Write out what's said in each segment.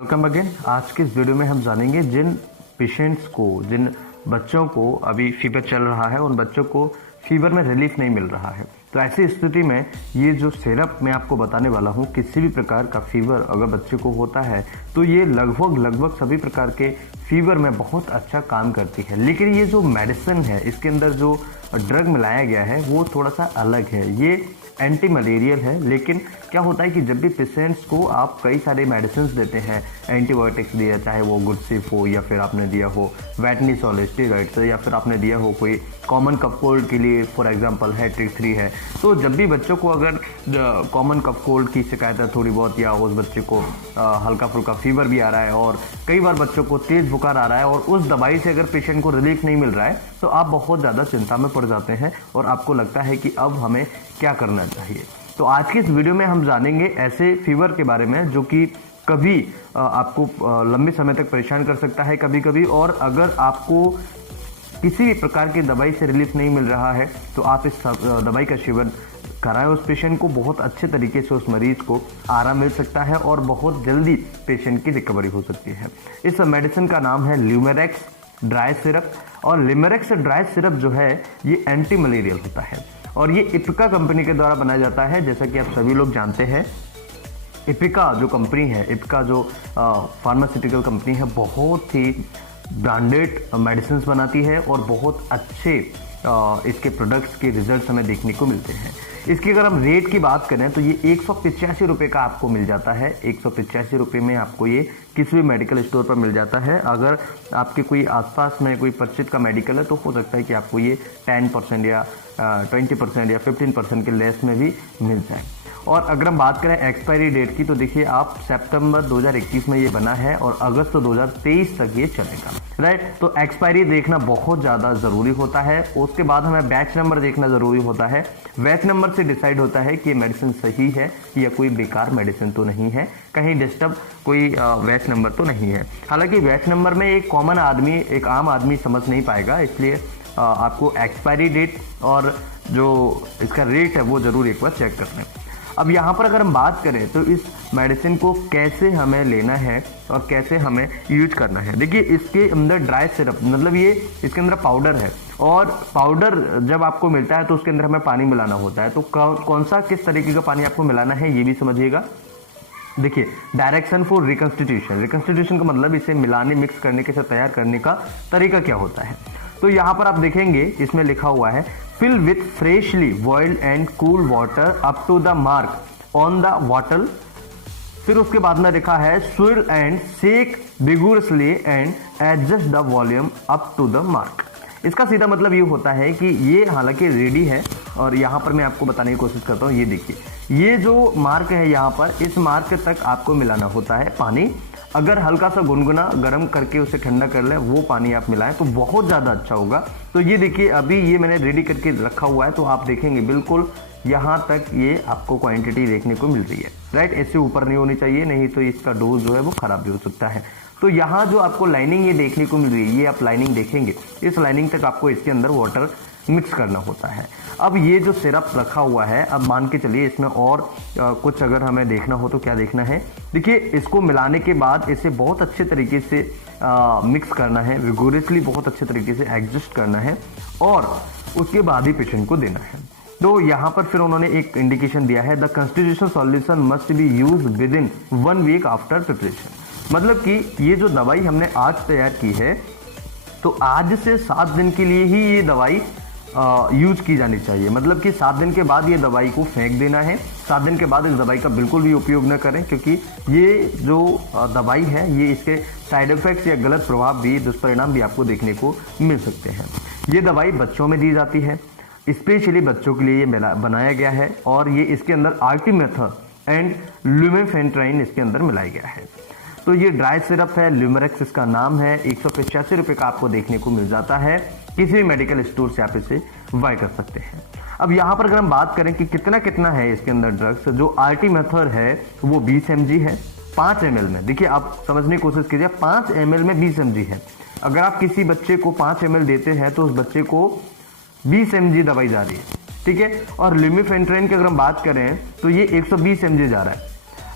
Welcome again. आज के इस वीडियो में हम जानेंगे जिन पेशेंट्स को, जिन बच्चों को अभी फीवर चल रहा है, उन बच्चों को फीवर में रिलीफ नहीं मिल रहा है। तो ऐसी स्थिति में ये जो सिरप मैं आपको बताने वाला हूँ, किसी भी प्रकार का फीवर अगर बच्चे को होता है तो ये लगभग सभी प्रकार के फीवर में बहुत अच्छा काम करती है। लेकिन ये जो मेडिसिन है, इसके अंदर जो ड्रग मिलाया गया है वो थोड़ा सा अलग है। ये एंटी मलेरियल है। लेकिन क्या होता है कि जब भी पेशेंट्स को आप कई सारे मेडिसिन देते हैं, एंटीबायोटिक्स दिया, चाहे वो गुडसिफ हो या फिर आपने दिया हो वेटनीसोल स्टेरॉइड्स या फिर आपने दिया हो कोई कॉमन कफ कोल्ड के लिए फॉर एग्जांपल है ट्रिक 3 है, तो जब भी बच्चों को अगर कॉमन कफ कोल्ड की शिकायत है थोड़ी बहुत, या उस बच्चे को हल्का फुल्का फीवर भी आ रहा है और कई बार बच्चों को तेज बुखार आ रहा है और उस दवाई से अगर पेशेंट को रिलीफ नहीं मिल रहा है तो आप बहुत ज़्यादा चिंता में पड़ जाते हैं और आपको लगता है कि अब हमें क्या करना चाहिए। तो आज के इस वीडियो में हम जानेंगे ऐसे फीवर के बारे में जो कि कभी आपको लंबे समय तक परेशान कर सकता है कभी कभी, और अगर आपको किसी भी प्रकार की दवाई से रिलीफ नहीं मिल रहा है तो आप इस दवाई का सेवन कराएं। उस पेशेंट को बहुत अच्छे तरीके से, उस मरीज को आराम मिल सकता है और बहुत जल्दी पेशेंट की रिकवरी हो सकती है। इस मेडिसिन का नाम है ल्यूमेरेक्स ड्राई सिरप, और ल्यूमेरेक्स ड्राई सिरप जो है ये एंटी मलेरियल होता है और ये इपिका कंपनी के द्वारा बनाया जाता है। जैसा कि आप सभी लोग जानते हैं, इपिका जो कंपनी है, इपिका जो फार्मास्यूटिकल कंपनी है, बहुत ही ब्रांडेड मेडिसिन बनाती है और बहुत अच्छे इसके प्रोडक्ट्स के रिजल्ट्स हमें देखने को मिलते हैं। इसकी अगर हम रेट की बात करें तो ये 185 रुपये का आपको मिल जाता है। 185 रुपये में आपको ये किसी भी मेडिकल स्टोर पर मिल जाता है। अगर आपके कोई आसपास में कोई परिचित का मेडिकल है तो हो सकता है कि आपको ये 10% या 20% या 15% के लेस में भी मिल जाए। और अगर हम बात करें एक्सपायरी डेट की तो देखिए आप सितंबर 2021 में ये बना है और अगस्त 2023 तक ये चलेगा, राइट। तो एक्सपायरी देखना बहुत ज़्यादा ज़रूरी होता है। उसके बाद हमें बैच नंबर देखना ज़रूरी होता है। बैच नंबर से डिसाइड होता है कि ये मेडिसिन सही है या कोई बेकार मेडिसिन तो नहीं है, कहीं डिस्टर्ब कोई बैच नंबर तो नहीं है। हालांकि बैच नंबर में एक कॉमन आदमी, एक आम आदमी समझ नहीं पाएगा, इसलिए आपको एक्सपायरी डेट और जो इसका रेट है वो ज़रूर एक बार चेक कर लें। अब यहाँ पर अगर हम बात करें तो इस मेडिसिन को कैसे हमें लेना है और कैसे हमें यूज करना है। देखिए इसके अंदर ड्राई सिरप, मतलब ये इसके अंदर पाउडर है, और पाउडर जब आपको मिलता है तो उसके अंदर हमें पानी मिलाना होता है। तो कौन सा किस तरीके का पानी आपको मिलाना है ये भी समझिएगा। देखिए डायरेक्शन फॉर रिकंस्टिट्यूशन, रिकंस्टिट्यूशन का मतलब इसे मिलाने, मिक्स करने के साथ तैयार करने का तरीका क्या होता है। तो यहाँ पर आप देखेंगे इसमें लिखा हुआ है fill with freshly boiled and cool water up to the mark on the bottle. फिर उसके बाद में लिखा है swill and shake vigorously and adjust the volume up to the mark. इसका सीधा मतलब ये होता है कि ये हालांकि रेडी है और यहाँ पर मैं आपको बताने की कोशिश करता हूँ। ये देखिए, ये जो मार्क है यहाँ पर, इस मार्क तक आपको मिलाना होता है पानी। अगर हल्का सा गुनगुना गर्म करके उसे ठंडा कर लें, वो पानी आप मिलाएं तो बहुत ज़्यादा अच्छा होगा। तो ये देखिए अभी ये मैंने रेडी करके रखा हुआ है, तो आप देखेंगे बिल्कुल यहाँ तक ये आपको क्वांटिटी देखने को मिल रही है, राइट। इससे ऊपर नहीं होनी चाहिए, नहीं तो इसका डोज जो है वो खराब भी हो सकता है। तो यहाँ जो आपको लाइनिंग ये देखने को मिल रही है, ये आप लाइनिंग देखेंगे, इस लाइनिंग तक आपको इसके अंदर वाटर मिक्स करना होता है। अब ये जो सिरप रखा हुआ है, अब मान के चलिए इसमें और कुछ अगर हमें देखना हो तो क्या देखना है। देखिए इसको मिलाने के बाद इसे बहुत अच्छे तरीके से मिक्स करना है, विगोरसली बहुत अच्छे तरीके से एडजस्ट करना है और उसके बाद ही पेशेंट को देना है। तो यहाँ पर फिर उन्होंने एक इंडिकेशन दिया है, the constitution solution must be use within 1 week after preparation. मतलब कि ये जो दवाई हमने आज तैयार की है तो आज से 7 दिन के लिए ही ये दवाई यूज की जानी चाहिए। मतलब कि 7 दिन के बाद ये दवाई को फेंक देना है। 7 दिन के बाद इस दवाई का बिल्कुल भी उपयोग न करें, क्योंकि ये जो दवाई है ये इसके साइड इफेक्ट्स या गलत प्रभाव भी, दुष्परिणाम भी आपको देखने को मिल सकते हैं। ये दवाई बच्चों में दी जाती है, स्पेशली बच्चों के लिए ये बनाया गया है और ये इसके अंदर आर्टिमेथर एंड ल्यूमेफेंट्राइन इसके अंदर मिलाया गया है। तो ये ड्राई सिरप है, ल्यूमेरेक्स इसका नाम है। 185 रुपये का आपको देखने को मिल जाता है। किसी भी मेडिकल स्टोर से आप इसे बाय कर सकते हैं। अब यहाँ पर अगर हम बात करें कि कितना है इसके अंदर ड्रग्स, जो आर्टिमेथर है वो 20 mg है 5 ml में। देखिए आप समझने की कोशिश कीजिए, 5 ml में 20 mg है। अगर आप किसी बच्चे को 5 ml देते हैं तो उस बच्चे को 20 mg दवाई जा रही है, ठीक है। और ल्यूमेफेंट्राइन की अगर हम बात करें तो ये 120 mg जा रहा है।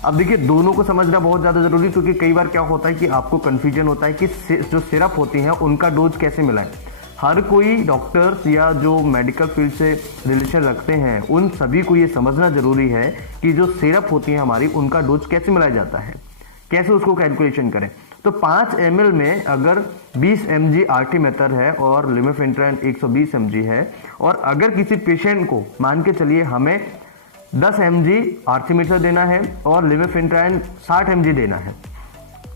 अब देखिए दोनों को समझना बहुत ज़्यादा जरूरी, क्योंकि कई बार क्या होता है कि आपको कन्फ्यूजन होता है कि जो सिरप होती हैं उनका डोज कैसे मिलाएं। हर कोई डॉक्टर्स या जो मेडिकल फील्ड से रिलेशन रखते हैं उन सभी को ये समझना जरूरी है कि जो सिरप होती है हमारी उनका डोज कैसे मिलाया जाता है, कैसे उसको कैलकुलेशन करें। तो 5 ml में अगर 20 mg आर्टिमेटर है और लिमेफेंट्राइन 120 mg है, और अगर किसी पेशेंट को मान के चलिए हमें 10 mg आर्टिमेटर देना है और लिमेफेंट्राइन 60 mg देना है,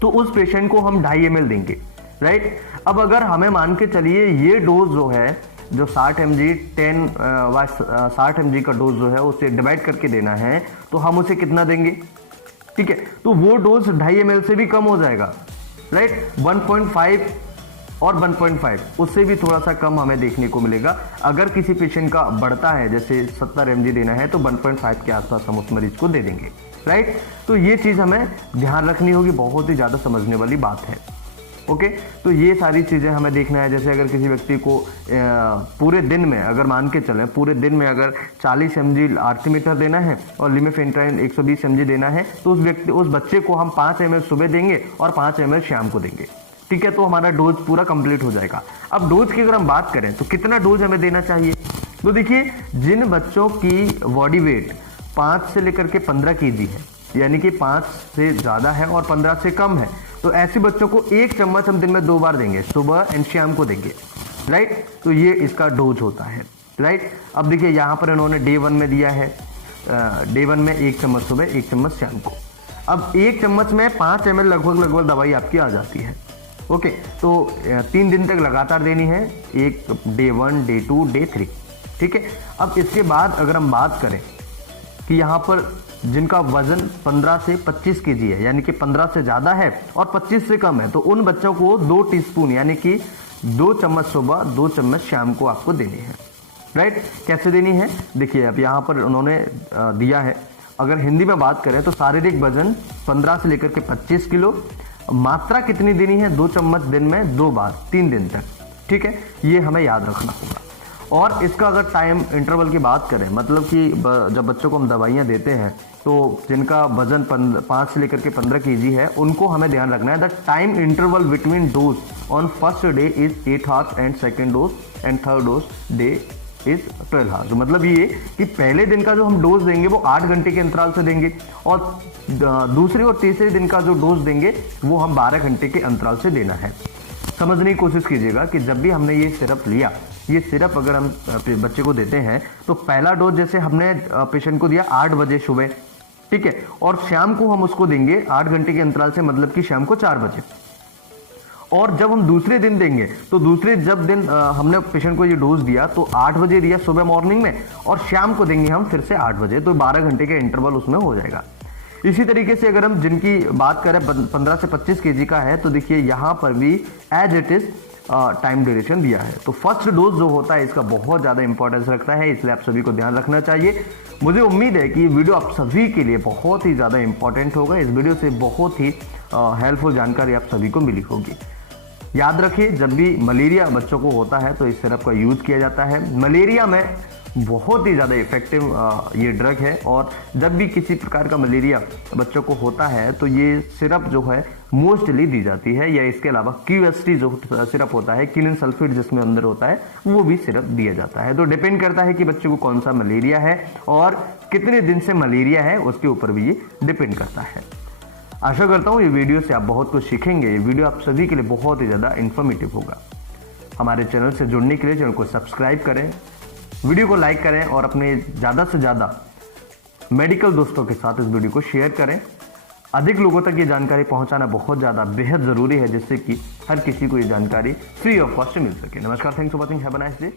तो उस पेशेंट को हम 2.5 ml देंगे, राइट। अब अगर हमें मान के चलिए ये डोज जो है जो 60 mg 60 mg का डोज जो है उसे डिवाइड करके देना है, तो हम उसे कितना देंगे, ठीक है। तो वो डोज 2.5 ml से भी कम हो जाएगा, राइट। 1.5 और 1.5 उससे भी थोड़ा सा कम हमें देखने को मिलेगा। अगर किसी पेशेंट का बढ़ता है जैसे 70 mg देना है तो 1.5 के आसपास हम उस मरीज को दे देंगे, राइट। तो ये चीज़ हमें ध्यान रखनी होगी, बहुत ही ज़्यादा समझने वाली बात है। ओके, तो ये सारी चीज़ें हमें देखना है। जैसे अगर किसी व्यक्ति को पूरे दिन में अगर मान के चलें पूरे दिन में अगर 40 mg आर्टिमेटर देना है और लिमेफेंट्राइन 120 mg देना है, तो उस बच्चे को हम 5 ml सुबह देंगे और 5 ml शाम को देंगे, ठीक है। तो हमारा डोज पूरा कंप्लीट हो जाएगा। अब डोज की अगर हम बात करें तो कितना डोज हमें देना चाहिए, तो देखिए जिन बच्चों की बॉडी वेट 5 से लेकर के 15 kg है, यानी कि 5 से ज़्यादा है और 15 से कम है, तो ऐसे बच्चों को 1 चम्मच हम दिन में 2 बार देंगे, सुबह एंड शाम को देंगे, राइट। तो ये इसका डोज होता है, राइट। अब देखिए यहाँ पर इन्होंने डे 1 में दिया है, डे 1 में 1 चम्मच सुबह 1 चम्मच शाम को। अब 1 चम्मच में 5 ml लगभग दवाई आपकी आ जाती है, ओके। तो 3 दिन तक लगातार देनी है, एक डे 1 डे 2 डे 3, ठीक है। अब इसके बाद अगर हम बात करें कि यहाँ पर जिनका वजन 15 से 25 kg है, यानी कि 15 से ज़्यादा है और 25 से कम है, तो उन बच्चों को 2 टीस्पून यानी कि 2 चम्मच सुबह 2 चम्मच शाम को आपको देनी है, राइट। कैसे देनी है देखिए, अब यहाँ पर उन्होंने दिया है। अगर हिंदी में बात करें तो शारीरिक वजन 15 से लेकर के 25 किलो, मात्रा कितनी देनी है, 2 चम्मच दिन में 2 बार 3 दिन तक, ठीक है। ये हमें याद रखना होगा। और इसका अगर टाइम इंटरवल की बात करें, मतलब कि जब बच्चों को हम दवाइयाँ देते हैं तो जिनका वजन 5 से लेकर के 15 kg है, उनको हमें ध्यान रखना है the time interval between dose on first day is 8 hours and second dose and third dose day is 12 hours. मतलब ये कि पहले दिन का जो हम डोज देंगे वो 8 घंटे के अंतराल से देंगे और दूसरे और तीसरे दिन का जो डोज देंगे वो हम 12 घंटे के अंतराल से देना है। समझने की कोशिश कीजिएगा कि जब भी हमने ये सिरप लिया, ये सिरप अगर हम बच्चे को देते हैं तो पहला डोज जैसे हमने पेशेंट को दिया 8 बजे सुबह, ठीक है, और शाम को हम उसको देंगे 8 घंटे के अंतराल से, मतलब कि शाम को 4 बजे। और जब हम दूसरे दिन देंगे तो दूसरे जब दिन हमने पेशेंट को ये डोज दिया तो 8 बजे दिया सुबह मॉर्निंग में और शाम को देंगे हम फिर से 8 बजे, तो 12 घंटे का इंटरवल उसमें हो जाएगा। इसी तरीके से अगर हम जिनकी बात करें 15 से 25 kg का है, तो देखिए यहाँ पर भी as it is time duration दिया है। तो फर्स्ट डोज जो होता है इसका बहुत ज़्यादा इंपॉर्टेंस रखता है, इसलिए आप सभी को ध्यान रखना चाहिए। मुझे उम्मीद है कि ये वीडियो आप सभी के लिए बहुत ही ज़्यादा इंपॉर्टेंट होगा। इस वीडियो से बहुत ही हेल्पफुल जानकारी आप सभी को मिली होगी। याद रखिए, जब भी मलेरिया बच्चों को होता है तो इस सिरप का यूज़ किया जाता है। मलेरिया में बहुत ही ज़्यादा इफेक्टिव ये ड्रग है, और जब भी किसी प्रकार का मलेरिया बच्चों को होता है तो ये सिरप जो है मोस्टली दी जाती है, या इसके अलावा QST जो सिरप होता है, क्विनिन सल्फेट जिसमें अंदर होता है, वो भी सिरप दिया जाता है। तो डिपेंड करता है कि बच्चे को कौन सा मलेरिया है और कितने दिन से मलेरिया है, उसके ऊपर भी ये डिपेंड करता है। आशा करता हूँ ये वीडियो से आप बहुत कुछ सीखेंगे। ये वीडियो आप सभी के लिए बहुत ही ज़्यादा इन्फॉर्मेटिव होगा। हमारे चैनल से जुड़ने के लिए चैनल को सब्सक्राइब करें, वीडियो को लाइक करें और अपने ज़्यादा से ज़्यादा मेडिकल दोस्तों के साथ इस वीडियो को शेयर करें। अधिक लोगों तक ये जानकारी पहुंचाना बहुत ज़्यादा बेहद ज़रूरी है, जिससे कि हर किसी को ये जानकारी फ्री ऑफ कॉस्ट मिल सके। नमस्कार, thanks for watching, have a nice day.